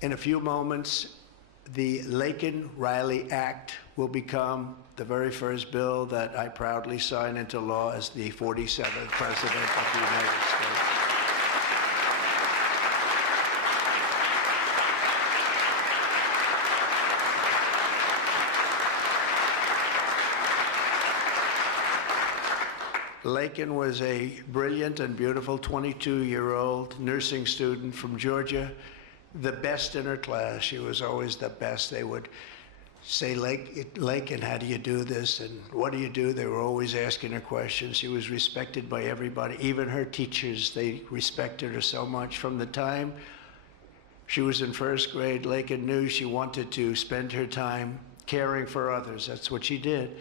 In a few moments, the Laken Riley Act will become the very first bill that I proudly sign into law as the 47th President of the United States. Laken was a brilliant and beautiful 22-year-old nursing student from Georgia, the best in her class. She was always the best. They would say, Laken, how do you do this? And what do you do? They were always asking her questions. She was respected by everybody, even her teachers. They respected her so much. From the time she was in first grade, Laken knew she wanted to spend her time caring for others. That's what she did.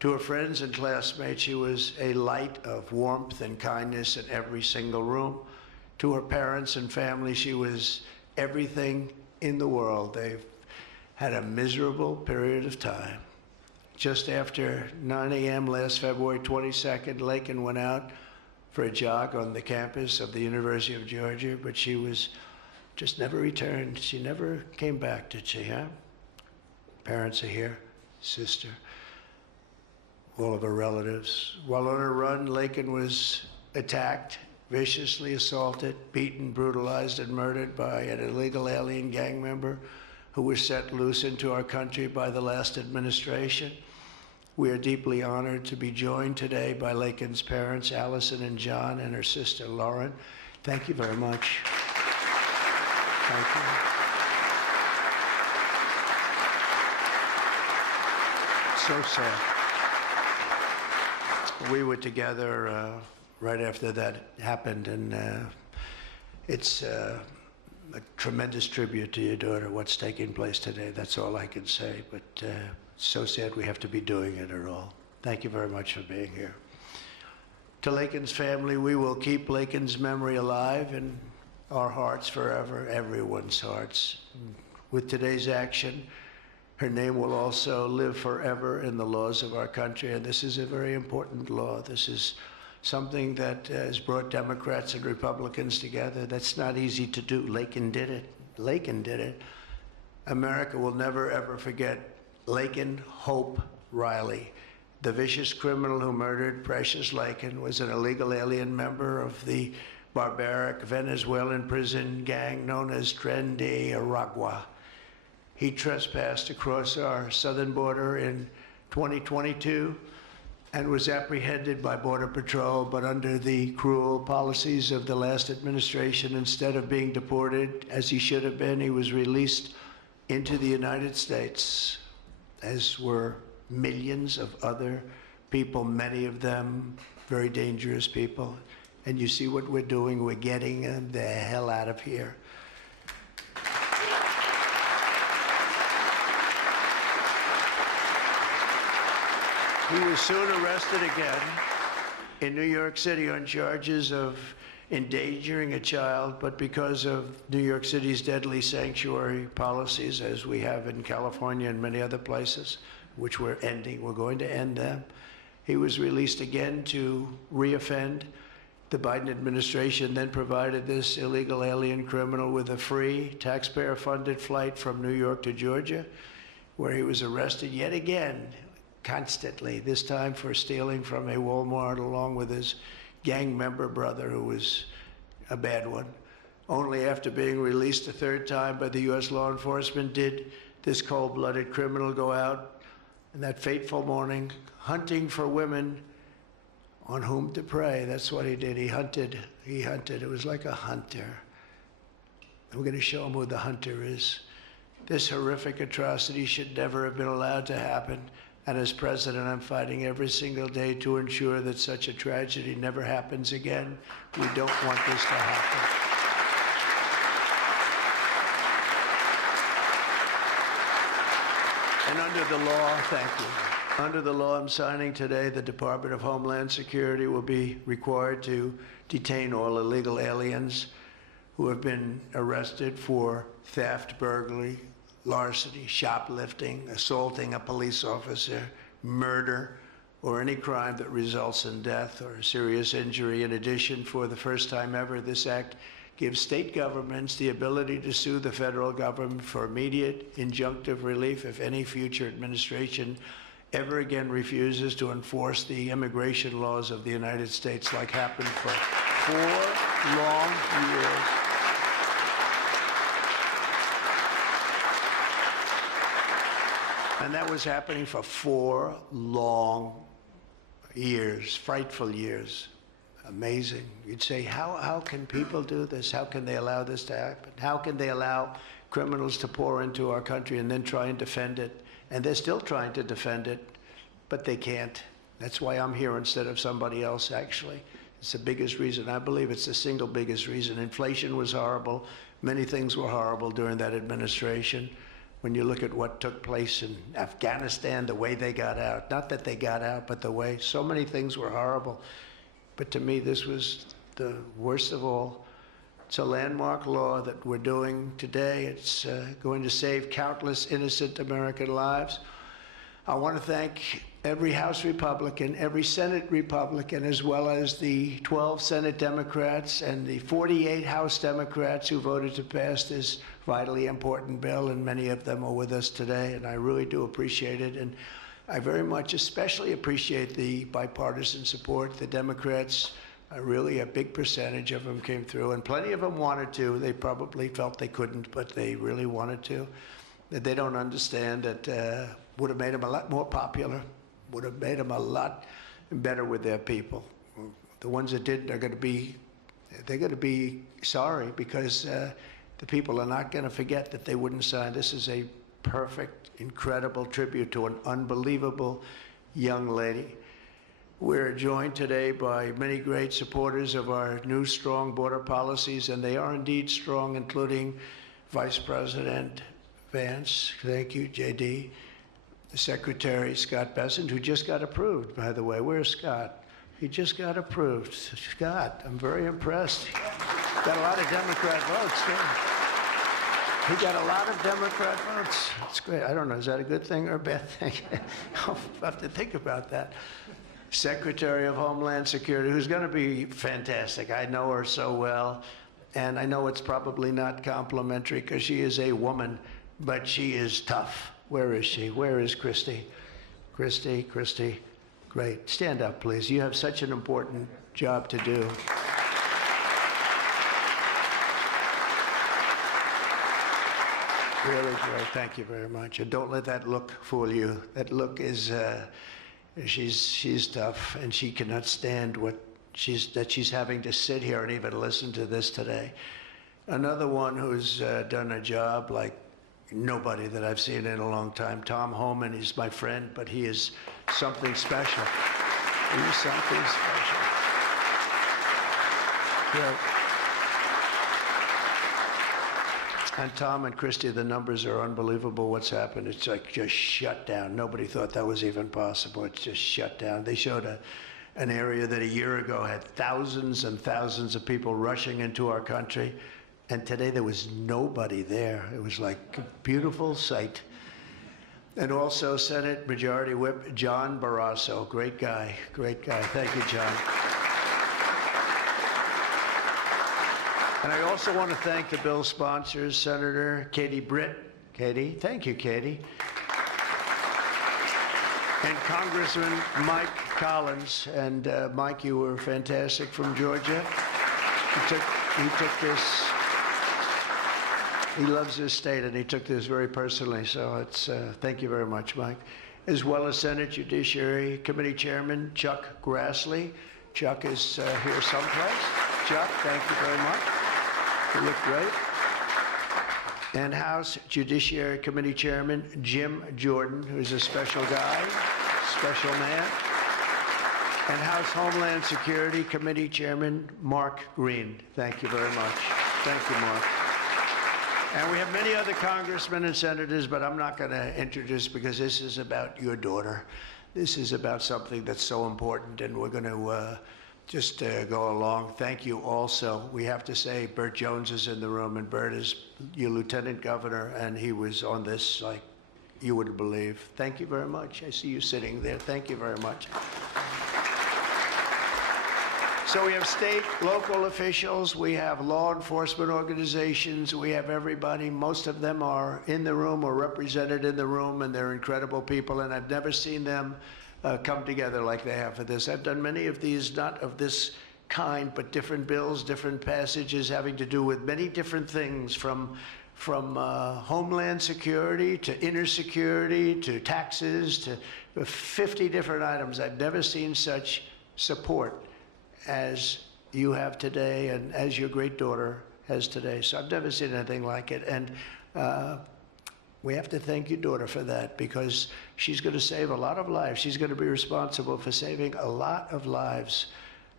To her friends and classmates, she was a light of warmth and kindness in every single room. To her parents and family, she was everything in the world. They've had a miserable period of time. Just after 9 a.m. last February 22nd, Laken went out for a jog on the campus of the University of Georgia, but she was just never returned. She never came back, did she, huh? Parents are here, sister, all of her relatives. While on her run, Laken was attacked, viciously assaulted, beaten, brutalized, and murdered by an illegal alien gang member who was set loose into our country by the last administration. We are deeply honored to be joined today by Laken's parents, Allison and John, and her sister, Lauren. Thank you very much. Thank you. So sad. We were together right after that happened, and it's a tremendous tribute to your daughter, what's taking place today. That's all I can say, but it's so sad we have to be doing it at all. Thank you very much for being here. To Laken's family, we will keep Laken's memory alive in our hearts forever, everyone's hearts. With today's action, her name will also live forever in the laws of our country, and this is a very important law. This is something that has brought Democrats and Republicans together. That's not easy to do. Laken did it. Laken did it. America will never, ever forget Laken Hope Riley. The vicious criminal who murdered Precious Laken was an illegal alien member of the barbaric Venezuelan prison gang known as Tren de Aragua. He trespassed across our southern border in 2022 and was apprehended by Border Patrol, but under the cruel policies of the last administration, instead of being deported, as he should have been, he was released into the United States, as were millions of other people, many of them very dangerous people. And you see what we're doing, we're getting them the hell out of here. He was soon arrested again in New York City on charges of endangering a child, but because of New York City's deadly sanctuary policies, as we have in California and many other places, which we're going to end them, he was released again to reoffend. The Biden administration then provided this illegal alien criminal with a free, taxpayer-funded flight from New York to Georgia, where he was arrested yet again, constantly, this time for stealing from a Walmart along with his gang member brother, who was a bad one. Only after being released a third time by the U.S. law enforcement did this cold-blooded criminal go out in that fateful morning hunting for women on whom to prey. That's what he did. He hunted. It was like a hunter. And we're going to show him who the hunter is. This horrific atrocity should never have been allowed to happen. And as president, I'm fighting every single day to ensure that such a tragedy never happens again. We don't want this to happen. And under the law, thank you. Under the law I'm signing today, the Department of Homeland Security will be required to detain all illegal aliens who have been arrested for theft, burglary, larceny, shoplifting, assaulting a police officer, murder, or any crime that results in death or serious injury. In addition, for the first time ever, this act give state governments the ability to sue the federal government for immediate injunctive relief if any future administration ever again refuses to enforce the immigration laws of the United States, like happened for 4 long years. And that was happening for 4 long years, frightful years. Amazing. You'd say, how can people do this? How can they allow this to happen? How can they allow criminals to pour into our country and then try and defend it? And they're still trying to defend it, but they can't. That's why I'm here instead of somebody else, actually. It's the biggest reason. I believe it's the single biggest reason. Inflation was horrible. Many things were horrible during that administration. When you look at what took place in Afghanistan, the way they got out, not that they got out, but the way, so many things were horrible. But to me, this was the worst of all. It's a landmark law that we're doing today. It's going to save countless innocent American lives. I want to thank every House Republican, every Senate Republican, as well as the 12 Senate Democrats and the 48 House Democrats who voted to pass this vitally important bill, and many of them are with us today, and I really do appreciate it. And I very much especially appreciate the bipartisan support. The Democrats, really a big percentage of them came through, and plenty of them wanted to. They probably felt they couldn't, but they really wanted to. That they don't understand that would have made them a lot more popular, would have made them a lot better with their people. The ones that didn't are going to be, they're going to be sorry, because the people are not going to forget that they wouldn't sign. This is a perfect, incredible tribute to an unbelievable young lady. We're joined today by many great supporters of our new strong border policies, and they are indeed strong, including Vice President Vance, thank you, JD, the Secretary Scott Bessent, who just got approved, by the way. Where's Scott? He just got approved. Scott, I'm very impressed. Got a lot of Democrat votes, too. He got a lot of Democrat votes. That's great. I don't know, is that a good thing or a bad thing? I'll have to think about that. Secretary of Homeland Security, who's going to be fantastic. I know her so well, and I know it's probably not complimentary because she is a woman, but she is tough. Where is she? Where is Christy? Christy, great. Stand up, please. You have such an important job to do. Really great. Thank you very much. And don't let that look fool you. That look is, she's tough, and she cannot stand that she's having to sit here and even listen to this today. Another one who's done a job like nobody that I've seen in a long time, Tom Homan. He's my friend, but he is something special. He's something special. Yeah. And Tom and Christy, the numbers are unbelievable. What's happened? It's like just shut down. Nobody thought that was even possible. It's just shut down. They showed an area that a year ago had thousands and thousands of people rushing into our country. And today there was nobody there. It was like a beautiful sight. And also Senate Majority Whip John Barrasso. Great guy, great guy. Thank you, John. And I also want to thank the bill sponsors, Senator Katie Britt. Katie, thank you, Katie. And Congressman Mike Collins. And Mike, you were fantastic from Georgia. He took this, he loves his state, and he took this very personally. So it's, thank you very much, Mike. As well as Senate Judiciary Committee Chairman Chuck Grassley. Chuck is here someplace. Chuck, thank you very much. You look great. And House Judiciary Committee Chairman Jim Jordan, who's a special guy, special man. And House Homeland Security Committee Chairman Mark Green. Thank you very much. Thank you, Mark. And we have many other congressmen and senators, but I'm not going to introduce because this is about your daughter. This is about something that's so important, and we're going to just go along. Thank you also. We have to say Burt Jones is in the room, and Burt is your lieutenant governor, and he was on this like you wouldn't believe. Thank you very much. I see you sitting there. Thank you very much. So we have state, local officials, we have law enforcement organizations, we have everybody. Most of them are in the room or represented in the room, and they're incredible people, and I've never seen them come together like they have for this. I've done many of these, not of this kind, but different bills, different passages having to do with many different things, from homeland security to inner security to taxes to 50 different items. I've never seen such support as you have today and as your great daughter has today. So I've never seen anything like it. And we have to thank your daughter for that, because she's going to save a lot of lives. She's going to be responsible for saving a lot of lives.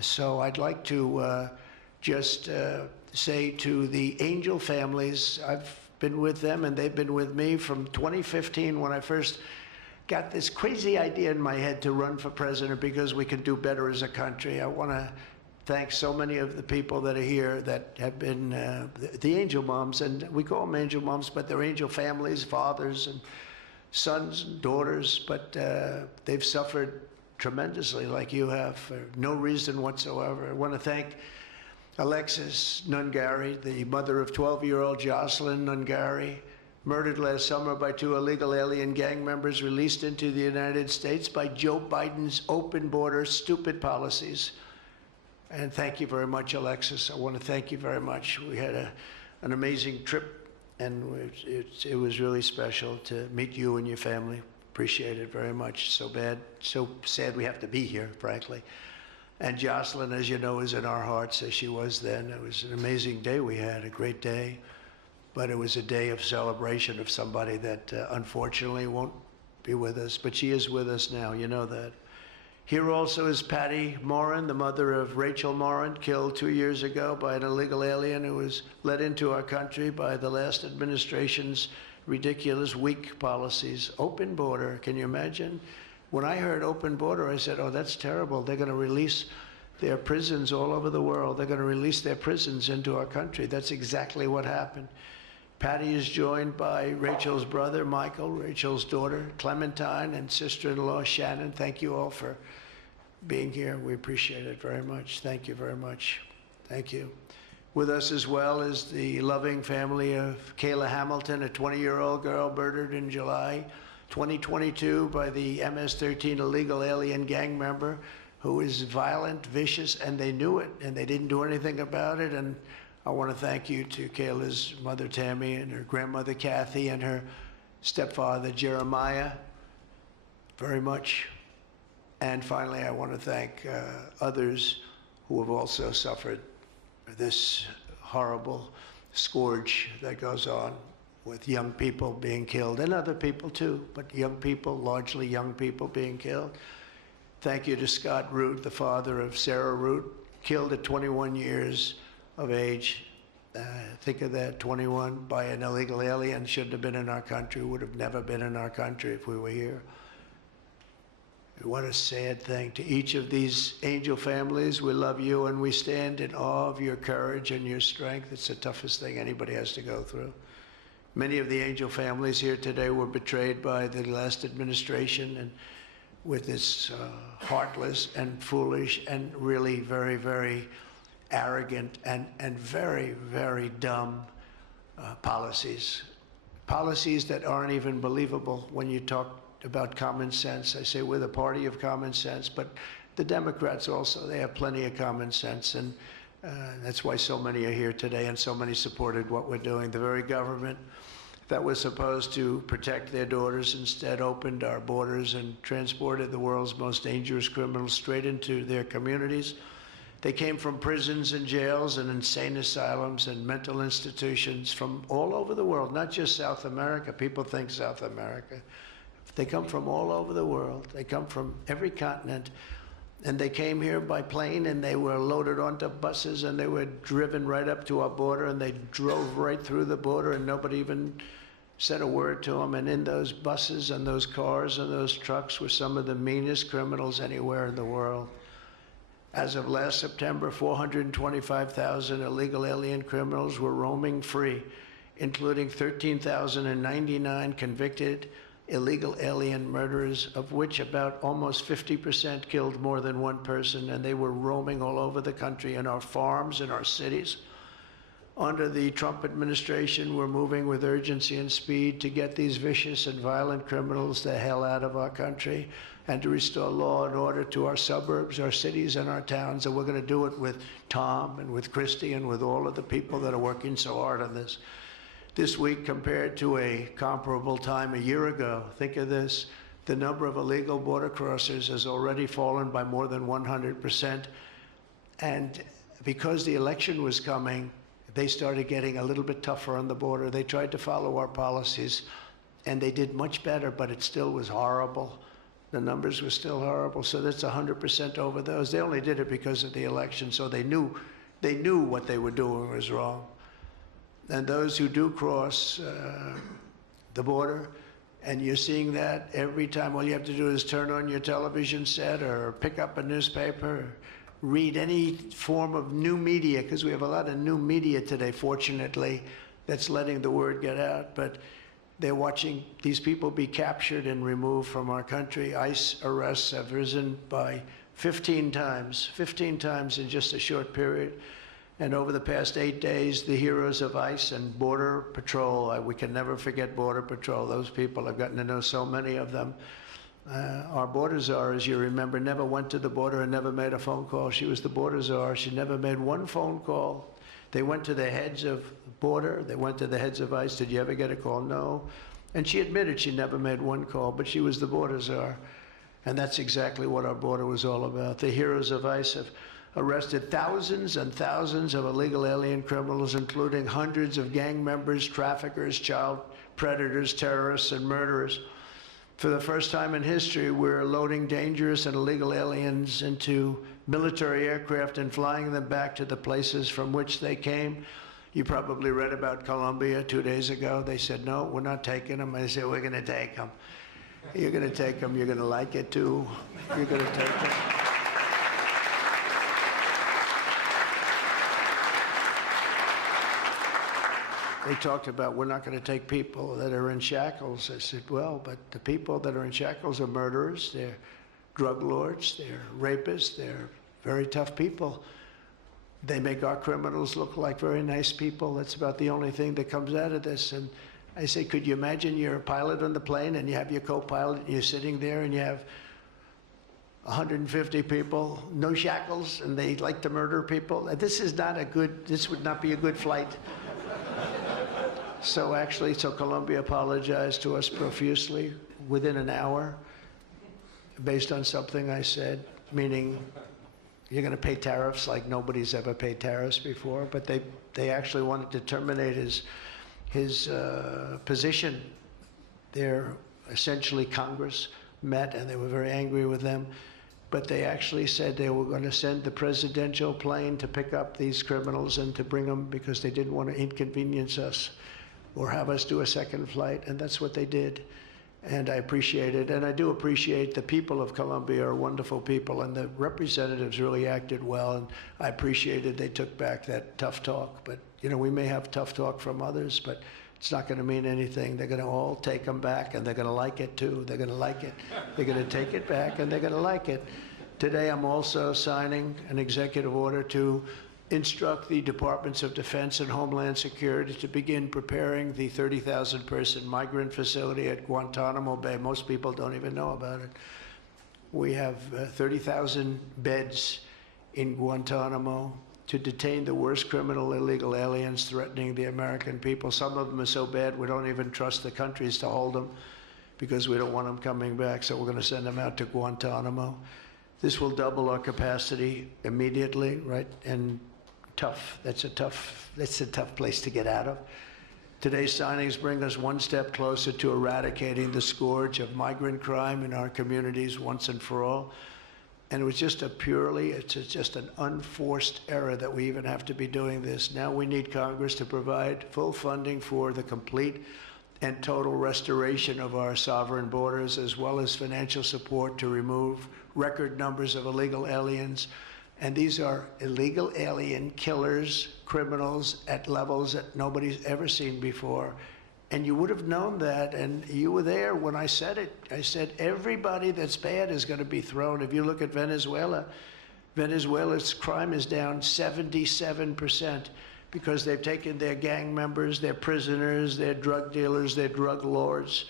So I'd like to just say to the Angel families, I've been with them and they've been with me from 2015, when I first got this crazy idea in my head to run for president because we can do better as a country. I want to thank so many of the people that are here that have been the angel moms, and we call them angel moms, but they're angel families, fathers and sons and daughters, but they've suffered tremendously like you have for no reason whatsoever. I want to thank Alexis Nungari, the mother of 12-year-old Jocelyn Nungari, murdered last summer by 2 illegal alien gang members released into the United States by Joe Biden's open border stupid policies. And thank you very much, Alexis. I want to thank you very much. We had an amazing trip, and it was really special to meet you and your family. Appreciate it very much. So sad we have to be here, frankly. And Jocelyn, as you know, is in our hearts, as she was then. It was an amazing day we had, a great day. But it was a day of celebration of somebody that unfortunately won't be with us. But she is with us now, you know that. Here also is Patty Morin, the mother of Rachel Morin, killed 2 years ago by an illegal alien who was let into our country by the last administration's ridiculous, weak policies. Open border, can you imagine? When I heard open border, I said, oh, that's terrible. They're going to release their prisons all over the world. They're going to release their prisons into our country. That's exactly what happened. Patty is joined by Rachel's brother, Michael, Rachel's daughter, Clementine, and sister-in-law, Shannon. Thank you all for being here. We appreciate it very much. Thank you very much. Thank you. With us as well is the loving family of Kayla Hamilton, a 20-year-old girl murdered in July 2022 by the MS-13 illegal alien gang member who is violent, vicious, and they knew it, and they didn't do anything about it. And I want to thank you to Kayla's mother, Tammy, and her grandmother, Kathy, and her stepfather, Jeremiah, very much. And finally, I want to thank others who have also suffered this horrible scourge that goes on with young people being killed, and other people too, but young people, largely young people being killed. Thank you to Scott Root, the father of Sarah Root, killed at 21 years of age. Think of that, 21, by an illegal alien. Shouldn't have been in our country, would have never been in our country if we were here. What a sad thing. To each of these angel families, we love you and we stand in awe of your courage and your strength. It's the toughest thing anybody has to go through. Many of the angel families here today were betrayed by the last administration, and with its heartless and foolish and really very, very arrogant and very, very dumb policies. Policies that aren't even believable when you talk about common sense. I say we're the party of common sense, but the Democrats also, they have plenty of common sense, and that's why so many are here today and so many supported what we're doing. The very government that was supposed to protect their daughters instead opened our borders and transported the world's most dangerous criminals straight into their communities. They came from prisons and jails and insane asylums and mental institutions from all over the world, not just South America. People think South America. They come from all over the world. They come from every continent. And they came here by plane, and they were loaded onto buses, and they were driven right up to our border, and they drove right through the border, and nobody even said a word to them. And in those buses and those cars and those trucks were some of the meanest criminals anywhere in the world. As of last September, 425,000 illegal alien criminals were roaming free, including 13,099 convicted illegal alien murderers, of which about almost 50% killed more than one person, and they were roaming all over the country in our farms, in our cities. Under the Trump administration, we're moving with urgency and speed to get these vicious and violent criminals the hell out of our country and to restore law and order to our suburbs, our cities, and our towns. And we're going to do it with Tom and with Christy and with all of the people that are working so hard on this. This week, compared to a comparable time a year ago, think of this, the number of illegal border crossers has already fallen by more than 100%. And because the election was coming, they started getting a little bit tougher on the border. They tried to follow our policies, and they did much better, but it still was horrible. The numbers were still horrible, so that's 100% over those. They only did it because of the election, so they knew what they were doing was wrong. And those who do cross the border, and you're seeing that every time, all you have to do is turn on your television set or pick up a newspaper, or read any form of new media, because we have a lot of new media today, fortunately, that's letting the word get out. But they're watching these people be captured and removed from our country. ICE arrests have risen by 15 times in just a short period. And over the past 8 days, the heroes of ICE and Border Patrol, we can never forget Border Patrol. Those people, I've gotten to know so many of them. Our border czar, as you remember, never went to the border and never made a phone call. She was the border czar. She never made one phone call. They went to the heads of border. They went to the heads of ICE. Did you ever get a call? No. And she admitted she never made one call, but she was the border czar. And that's exactly what our border was all about. The heroes of ICE have arrested thousands and thousands of illegal alien criminals, including hundreds of gang members, traffickers, child predators, terrorists, and murderers. For the first time in history, we're loading dangerous and illegal aliens into military aircraft and flying them back to the places from which they came. You probably read about Colombia 2 days ago. They said, no, we're not taking them. I said, we're going to take them. You're going to take them. You're going to like it, too. You're going to take them. They talked about, we're not going to take people that are in shackles. I said, well, but the people that are in shackles are murderers, they're drug lords, they're rapists, they're very tough people. They make our criminals look like very nice people. That's about the only thing that comes out of this. And I say, could you imagine you're a pilot on the plane and you have your co-pilot and you're sitting there and you have 150 people, no shackles, and they like to murder people? This would not be a good flight. So Colombia apologized to us profusely within an hour based on something I said, meaning you're going to pay tariffs like nobody's ever paid tariffs before, but they actually wanted to terminate his position. They're essentially Congress met and they were very angry with them, but they actually said they were going to send the presidential plane to pick up these criminals and to bring them because they didn't want to inconvenience us or have us do a second flight, and that's what they did. And I appreciate it, and I do appreciate the people of Colombia are wonderful people, and the representatives really acted well, and I appreciated they took back that tough talk. But, you know, we may have tough talk from others, but it's not going to mean anything. They're going to all take them back, and they're going to like it, too. They're going to like it. They're going to take it back, and they're going to like it. Today, I'm also signing an executive order to instruct the Departments of Defense and Homeland Security to begin preparing the 30,000-person migrant facility at Guantanamo Bay. Most people don't even know about it. We have 30,000 beds in Guantanamo to detain the worst criminal illegal aliens threatening the American people. Some of them are so bad we don't even trust the countries to hold them because we don't want them coming back, so we're going to send them out to Guantanamo. This will double our capacity immediately, right? And tough. That's a tough place to get out of. Today's signings bring us one step closer to eradicating the scourge of migrant crime in our communities once and for all. And it was just it's just an unforced error that we even have to be doing this. Now we need Congress to provide full funding for the complete and total restoration of our sovereign borders, as well as financial support to remove record numbers of illegal aliens. And these are illegal alien killers, criminals at levels that nobody's ever seen before. And you would have known that, and you were there when I said it. I said, everybody that's bad is going to be thrown. If you look at Venezuela, Venezuela's crime is down 77% because they've taken their gang members, their prisoners, their drug dealers, their drug lords.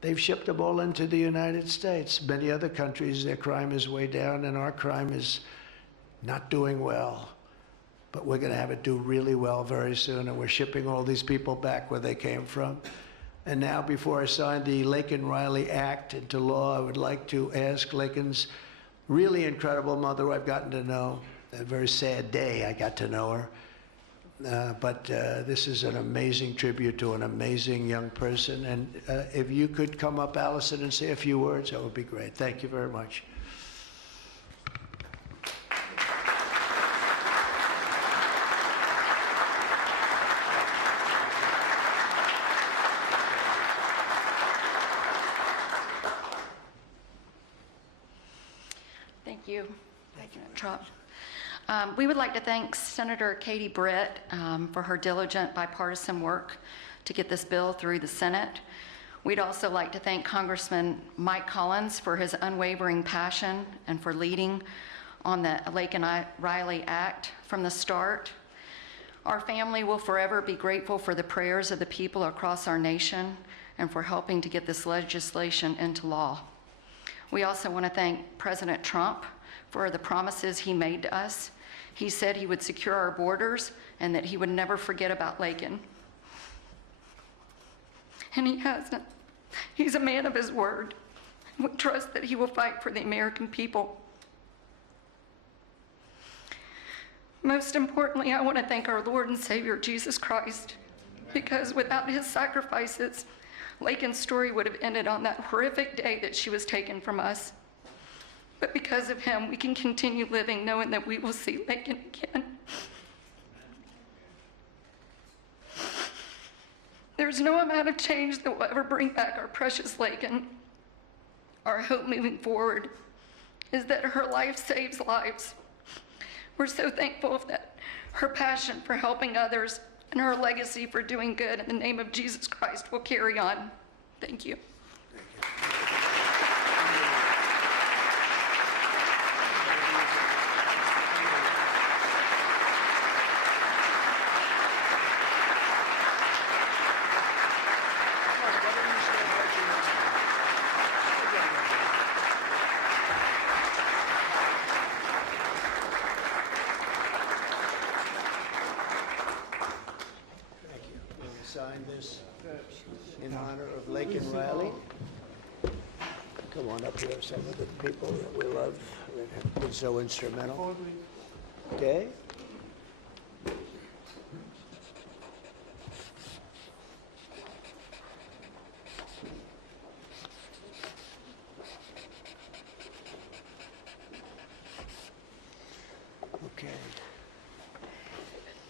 They've shipped them all into the United States. Many other countries, their crime is way down, and our crime is not doing well. But we're going to have it do really well very soon, and we're shipping all these people back where they came from. And now, before I sign the Laken Riley Act into law, I would like to ask Laken's really incredible mother, who I've gotten to know. A very sad day I got to know her. But this is an amazing tribute to an amazing young person. And if you could come up, Allison, and say a few words, that would be great. Thank you very much. Thank you, President Trump. We would like to thank Senator Katie Britt for her diligent bipartisan work to get this bill through the Senate. We'd also like to thank Congressman Mike Collins for his unwavering passion and for leading on the Laken Riley Act from the start. Our family will forever be grateful for the prayers of the people across our nation and for helping to get this legislation into law. We also want to thank President Trump for the promises he made to us. He said he would secure our borders and that he would never forget about Laken. And he hasn't. He's a man of his word. We trust that he will fight for the American people. Most importantly, I want to thank our Lord and Savior, Jesus Christ, because without his sacrifices, Laken's story would have ended on that horrific day that she was taken from us. But because of him, we can continue living knowing that we will see Laken again. There's no amount of change that will ever bring back our precious Laken. Our hope moving forward is that her life saves lives. We're so thankful that her passion for helping others and her legacy for doing good in the name of Jesus Christ will carry on. Thank you. Sign this in honor of Laken Riley. Come on up here, some of the people that we love that have been so instrumental. Okay? Okay.